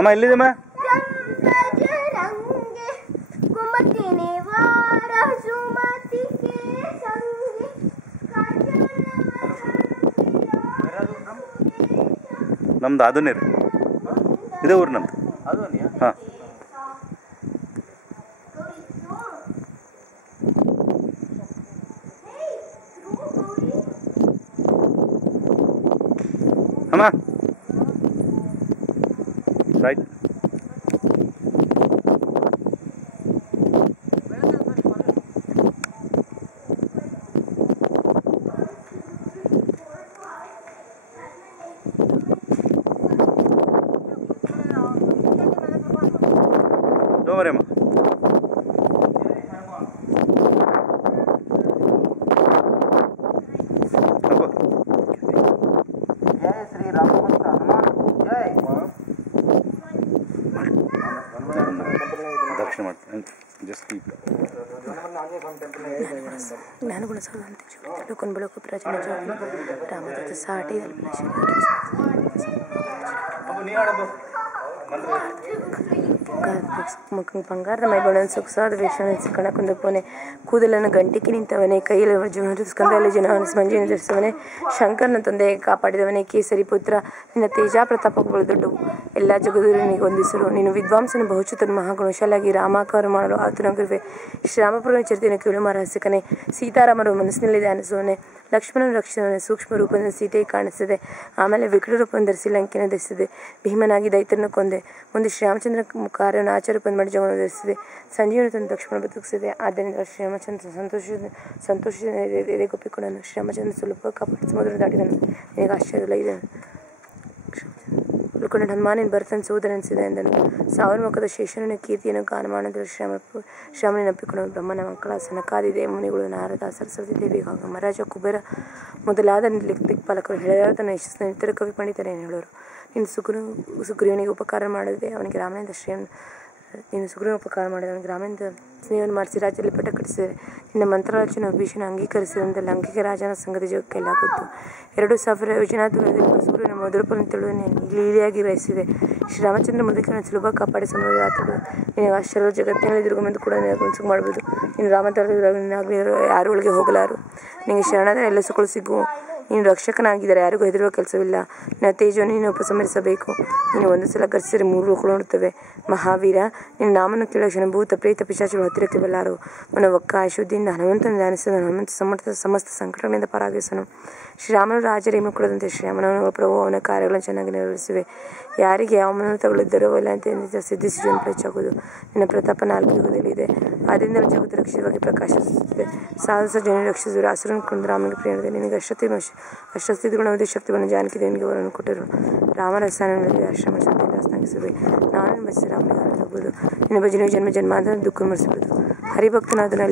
ಅಮ್ಮ ಎಲ್ಲಿದೆಮ್ಮ? ನಮ್ದು ಅದನ್ನೇ ರೀ, ಇದೇ ಊರು ನಮ್ದು. ಹಾಂ ಅಮ್ಮ ರೈಟ್. ಡೋಮರಮ್ಮ जय श्री रामभक्त हनुमान जय. ದಕ್ಷಿಣ ಮಾಡ್ತೀನಿ ಜಸ್ಟ್ ಜ್ಞಾನಗುಣ ಸಾಧಂತೆ ಕೊಂಡು ಬೆಳಕು ಪ್ರಚನೆ ರಾಮದತ್ತ ಸಾಟಿ ಬಂಗಾರದ ಮೈಬಣ್ಣ ಸೊಗಸಾದ ವೇಷವನ್ನು ಕಣಕೊಂಡು ಪೋನೆ ಕೂದಲನ್ನು ಗಂಟಿಗೆ ನಿಂತವನೇ ಕೈಯಲ್ಲಿ ಅರ್ಜುನ ಸ್ಕಂದದಲ್ಲಿ ಜನವನ್ನು ಮಂಜಿನ ಧರಿಸುವನೇ ಶಂಕರನ ತಂದೆಗೆ ಕಾಪಾಡಿದವನೇ ಕೇಸರಿ ಪುತ್ರ ನಿನ್ನ ತೇಜ ಪ್ರತಾಪಗಳು ದೊಡ್ಡವು ಎಲ್ಲ ಜಗದೂರಿನಿಗೆ ಹೊಂದಿಸರು ನೀನು ವಿದ್ವಾಂಸನ ಬಹುಚುತನು ಮಹಾಗುಣಶಾಲಾಗಿ ರಾಮಾಕಾರ ಮಾಡಲು ಆತುನಗಿರುವೆ ಶ್ರೀರಾಮಪುರ ಚರಿತೆಯನ್ನು ಕೇಳು ರಹಸ್ಯಕನೇ ಸೀತಾರಾಮರು ಮನಸ್ಸಿನಲ್ಲಿ ಧ್ಯಾನಿಸುವನೇ ಲಕ್ಷ್ಮಣನ ರಕ್ಷಣೆ ಸೂಕ್ಷ್ಮ ರೂಪದಿಂದ ಸೀತೆಗೆ ಕಾಣಿಸಿದೆ ಆಮೇಲೆ ವಿಕಟ ರೂಪವನ್ನು ಧರಿಸಿ ಲಂಕೆಯನ್ನು ಧರಿಸಿದೆ ಭೀಮನಾಗಿ ದೈತ್ಯರನ್ನು ಕೊಂದೆ ಮುಂದೆ ಶ್ರೀರಾಮಚಂದ್ರ ಕಾರ್ಯವನ್ನು ಆಚಾರ ರೂಪವನ್ನು ಮಾಡಿ ಜಗವನ್ನು ಧರಿಸಿದೆ ಸಂಜೀವನ ತಂದು ಲಕ್ಷ್ಮಣ ಬದುಕಿಸಿದೆ ಆದ್ದರಿಂದ ಶ್ರೀರಾಮಚಂದ್ರ ಸಂತೋಷದಿಂದ ಎದೆಗೊಪ್ಪಿಕೊಂಡನು ಶ್ರೀರಾಮಚಂದ್ರ ಸುಲಭ ಕಾಪಾಡಿ ಸಮುದ್ರ ದಾಟಿದನು ನಿನಗೆ ಆಶ್ಚರ್ಯವಿಲ್ಲ ಇದನ್ನು ಉಳ್ಕೊಂಡ ಹನುಮಾನಿನ ಭರತನ ಸೋದರನಿಸಿದೆ ಎಂದನು ಸಾವಿರ ಮುಖದ ಶೇಷನ ಕೀರ್ತಿಯನ್ನು ಗಾನ ಮಾಡಿದರು ಶ್ರೀರಾಮನಪ್ಪಿಕೊಂಡನು ಬ್ರಹ್ಮನ ಮಕ್ಕಳ ಸನಕಾದಿ ದೇವಮುನಿಗಳು ನಾರದ ಸರಸ್ವತಿ ದೇವಿ ಹಾಗೂ ಮಹಾರಾಜ ಕುಬೇರ ಮೊದಲಾದ ದಿಕ್ಪಾಲಕರು ಹೇಳತನ ಯಶಸ್ಸನ್ನು ಇತರ ಕವಿ ಪಂಡಿತರೇನು ಹೇಳೋರು ನೀನು ಸುಗ್ರೀವನಿಗೆ ಉಪಕಾರ ಮಾಡಿದೆ ಅವನಿಗೆ ರಾಮನಿಂದ ನೀನು ಸುಗ್ರೀವ ಉಪಕಾರ ಮಾಡಿದೆ ಅವನಿಗೆ ರಾಮನಿಂದ ಸ್ನೇಹವನ್ನು ಮಾಡಿಸಿ ರಾಜ್ಯದಲ್ಲಿ ಪಟ್ಟ ಕಟ್ಟಿಸಿದೆ ನಿನ್ನ ಮಂತ್ರಾಲೋಚನೆ ಭೀಷಣ ಅಂಗೀಕರಿಸಿದಂತೆ ಲಂಕೆಗೆ ರಾಜನ ಸಂಗತಿ ಜಗಕ್ಕೆಲ್ಲ ಗೊತ್ತು 2000 ಯೋಜನಾ ದೂರದಲ್ಲಿ ಸೂರ್ಯನ ಮೊದಲುಪನ್ನು ತಿಳಿದು ಲೀಲೆಯಾಗಿ ಗ್ರಹಿಸಿದೆ ಶ್ರೀರಾಮಚಂದ್ರ ಮುದುಕನ ಸುಲಭ ಕಾಪಾಡಿ ಸಮುದ್ರ ಆತಗಳು ನಿನಗೆ ಆಶ್ಚರ್ಯ ಜಗತ್ತಿನಲ್ಲಿ ತಿರುಗುಮೆಂದು ಕೂಡ ಮನಸ್ಸು ಮಾಡ್ಬೋದು ನೀನು ರಾಮತರಾಗಲಿ ಯಾರು ಒಳಗೆ ಹೋಗಲಾರು ನಿನಗೆ ಶರಣದ ಎಲ್ಲ ಸುಖಗಳು ಸಿಗುವು ನೀನು ರಕ್ಷಕನಾಗಿದ್ದಾರೆ ಯಾರಿಗೂ ಹೆದರುವ ಕೆಲಸವಿಲ್ಲ ನಿನ್ನ ತೇಜವನ್ನು ನೀನು ಉಪಸಂಹರಿಸಬೇಕು ನೀನು ಒಂದು ಸಲ ಗರ್ಜಿಸಿದರೆ 3 ಲೋಕಗಳು ನೋಡುತ್ತವೆ ಮಹಾವೀರ ನಿನ್ನ ನಾಮನ್ನು ಕೇಳೋ ಕ್ಷಣ ಭೂತ ಪ್ರೇತ ಪಿಶಾಚಗಳು ಹತ್ತಿರಕ್ಕೆ ಬಲ್ಲಾರು ಮನವಕ್ಕ ಶುದ್ಧಿಯಿಂದ ಹನುಮಂತನ ಧ್ಯಾನಿಸಿದ ಹನುಮಂತ ಸಮಸ್ತ ಸಂಕಟಗಳಿಂದ ಪರಾಗಿಸನು ಶ್ರೀರಾಮನು ರಾಜರೇಮ ಕೊಡದಂತೆ ಶ್ರೀರಾಮನ ಪ್ರಭು ಅವನ ಕಾರ್ಯಗಳನ್ನು ಚೆನ್ನಾಗಿ ನೆರವೇರಿಸಿವೆ ಯಾರಿಗೆ ಯಾವ ಮನೋರಥಗಳಿದ್ದರೋ ಇಲ್ಲ ಅಂತ ಸಿದ್ಧಿಸಿ ಜೀವನ ಹೆಚ್ಚಾಗುವುದು ನಿನ್ನ ಪ್ರತಾಪ 4 ಯುಗದಲ್ಲಿ ಇದೆ ಆದ್ದರಿಂದ ಜಗತ್ತು ರಕ್ಷಿತವಾಗಿ ಪ್ರಕಾಶಿಸುತ್ತದೆ ಸಾಹಸ ಜನ ರಕ್ಷಿಸಿದರು ಹಸುರನ್ನು ಕೊಂದು ರಾಮನಿಗೆ ಪ್ರೇರಣೆ ನಿನಗೆ ಅಷ್ಟಸ್ಥಿತಿಗುಣವಾದ ಶಕ್ತಿಗಳನ್ನು ಜಾನಕಿ ದೇವನಿಗೆ ಅವರನ್ನು ಕೊಟ್ಟರು ರಾಮನ ಸ್ಥಾನದಲ್ಲಿ ಆಶ್ರಮ ಶಾಂತಿದಾಸನಾಗಿಸಬೇಕು ನಾನು ಬಯಸಿ ರಾಮನಿಗೆ ಆಗುವುದು ನಿನ್ನ ಭಜನೆ ಜನ್ಮ ಜನ್ಮಾಂತರ ದುಃಖ ಮರೆಸಬಹುದು ಹರಿಭಕ್ತನಾದನಲ್ಲಿ